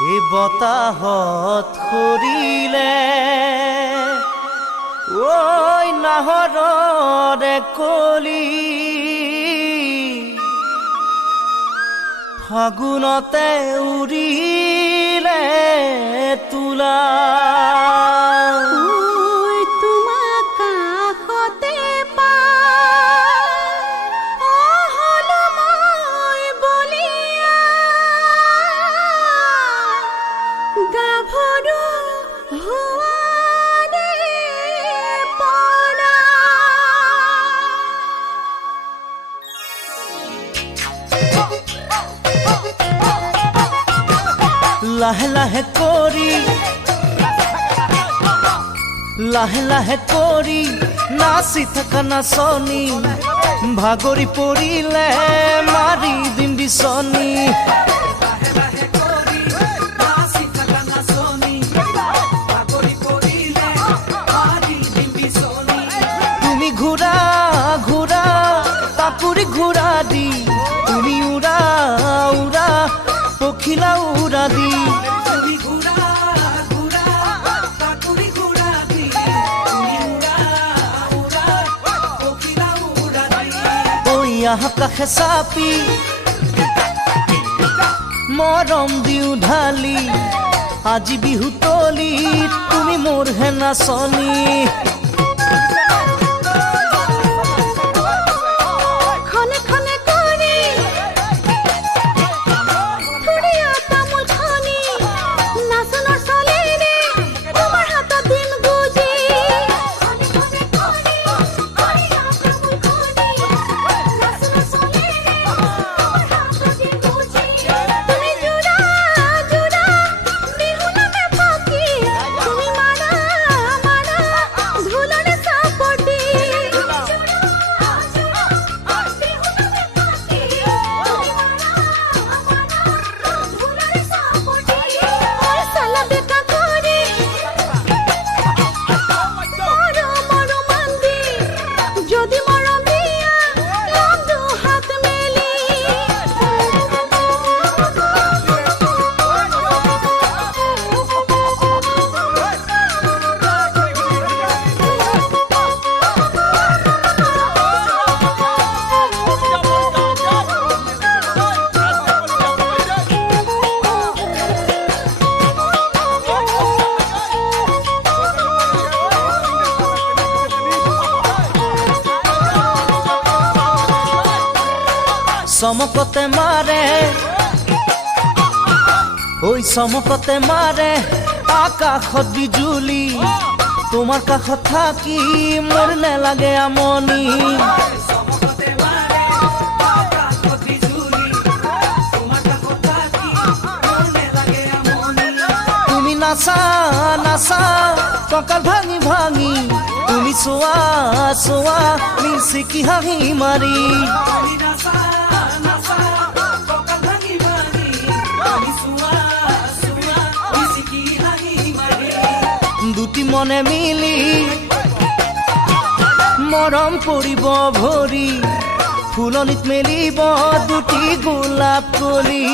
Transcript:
এই বতাহত সৰিলে ঐ নাহৰৰে কলি ফাগুনতে উৰিলে তুলা লাহে লাহে কৰি নাচি থকা নাচনি ভাগৰি পৰিলে মাৰি দিম বিচনী তুমি ঘূৰা ঘূৰা পাকুৰি ঘূৰা দি তুমি উৰা উৰা পখিলা উৰা দি কাষে চাপি মৰম দিওঁ ঢালি আজি বিহু তলি তুমি মোৰ হে নাচনী চমকতে মাৰে ঐ চমকতে মাৰে আকাশত বিজুলি তোমাৰ কাষত থাকি মোৰ নেলাগে আমনি তুমি নাচা নাচা কঁকাল ভাঙি ভাঙি তুমি চোৱা চোৱা মিচিকি হাঁহি মাৰি দুটি মনে মিলি মৰম পৰিব ভৰি ফুলনিত মেলিব দুটি গোলাপ কলি